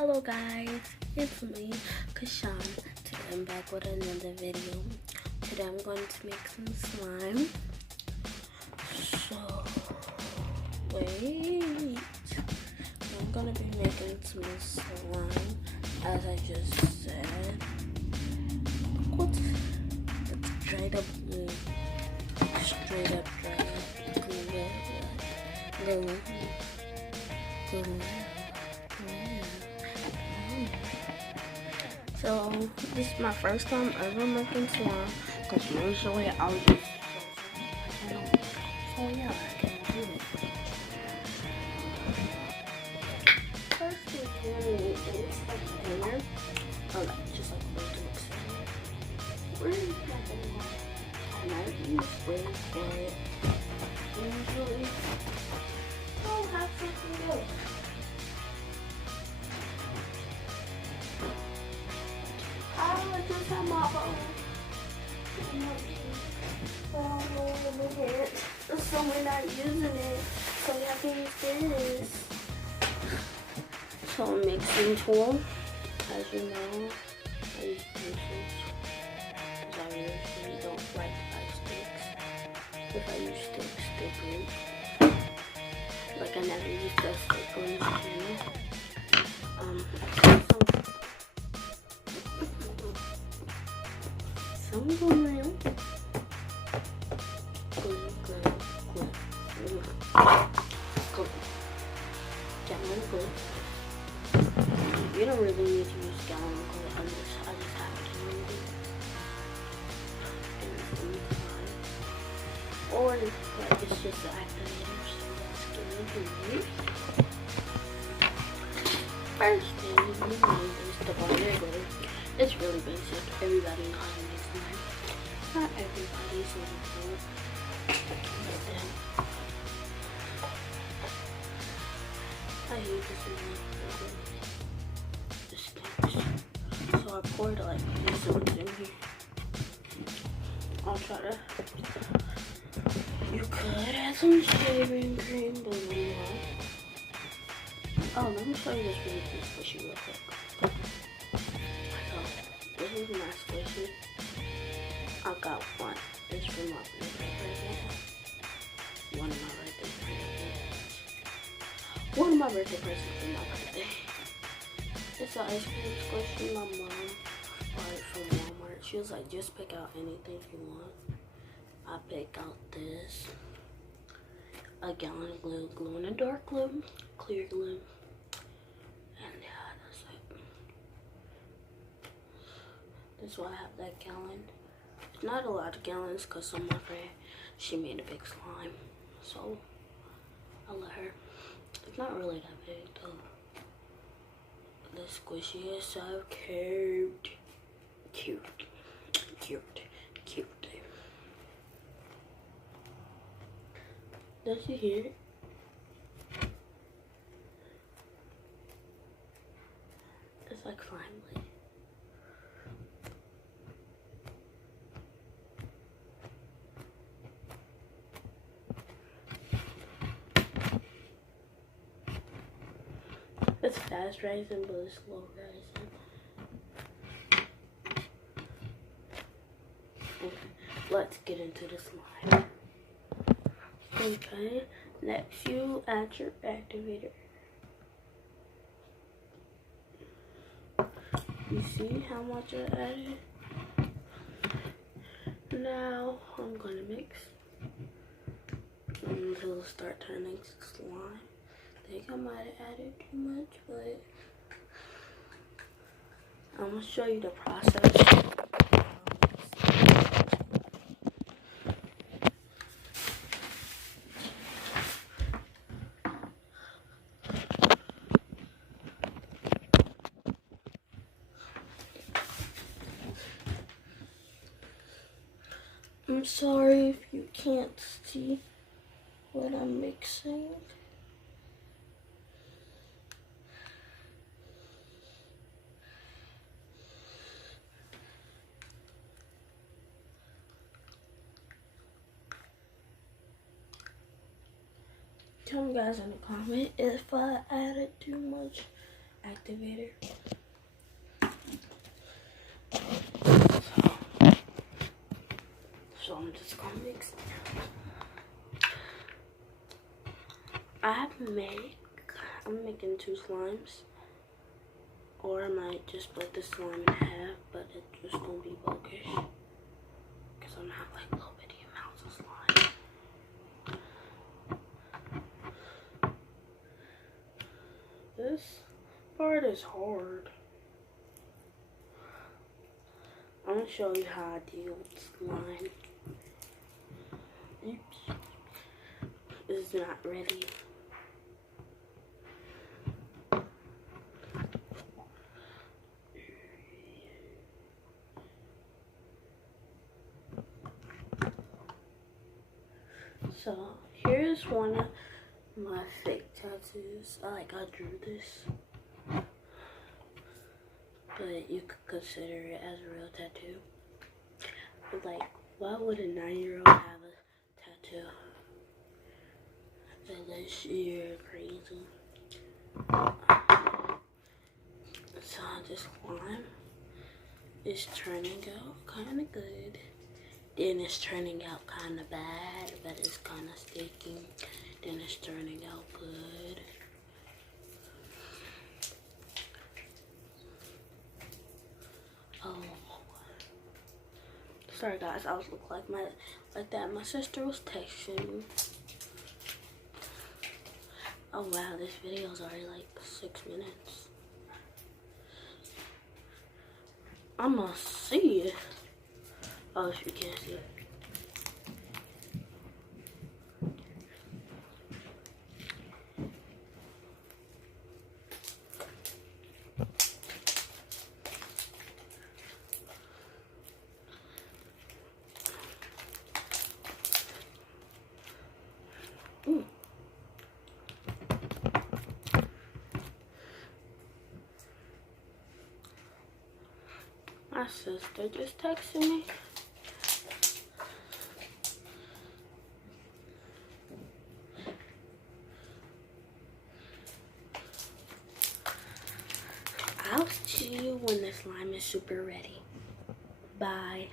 Hello guys, it's me, Kashan. Today I'm back with another video. Today I'm going to make some slime. So, wait. I'm gonna be making some slime, as I just said. What's dried up glue? Straight up dried up glue. So this is my first time ever making slime, because usually I'll just so yeah, I can do it. First thing you need is a container, or like just like a little mixer. Where is my container? I might use this, but usually I'll have something else. I just have my phone. So we're not using it. So I can use this. So mixing tool. As you know, I use pencils. Because I usually don't like sticks. If I use sticks, they break. Like I never used that stick on this channel. Some glue. Gallon glue. You don't really need to use gallon glue. I just have it handy. Or like it's just the activator. So let's get into it. First thing you need is the binder glue. It's really basic. Everybody knows how to make slime. Not everybody, so I hate this stinks. So I poured like this in here. I'll try to. You could add some shaving cream, but no. Oh, let me show you this really cool squishy real quick. So, this is my squishy. I got one. It's from my birthday present. One of my birthday presents for my birthday. It's an ice cream squishy my mom bought it from Walmart. She was like, just pick out anything you want. I picked out this. A gallon of glue, glue in a dark glue, clear glue. And yeah, that's it. That's why I have that gallon. Not a lot of gallons because some of my friend, she made a big slime. So, I'll let her. It's not really that big though. The squishy is so cute. Cute. Does she hear it? It's like finally. It's fast rising, but it's slow rising. Okay, let's get into the slime. Okay, next you add your activator. You see how much I added? Now I'm gonna mix until it start turning slime. I think I might have added too much, but I'm gonna show you the process. I'm sorry if you can't see what I'm mixing. Tell me guys in the comment if I added too much activator. So I'm just gonna mix it. I'm making 2 slimes. Or I might just split the slime in half, but it's just gonna be bulkish. Because I'm not like little bitty amounts of slime. This part is hard. I'm gonna show you how I deal with slime. Oops. This is not ready. So here's one of my fake tattoos. I drew this, but you could consider it as a real tattoo. But like, why would a 9-year-old have a tattoo? Unless you're crazy. So this slime is turning out kind of good. Then it's turning out kind of bad, but it's kind of sticking. Then it's turning out good. Oh, sorry guys, I was looking like that. My sister was texting me. Oh wow, this video is already like 6 minutes. I'ma see it. Oh, if you can't see it. Ooh. My sister just texted me. I'll see you when the slime is super ready. Bye.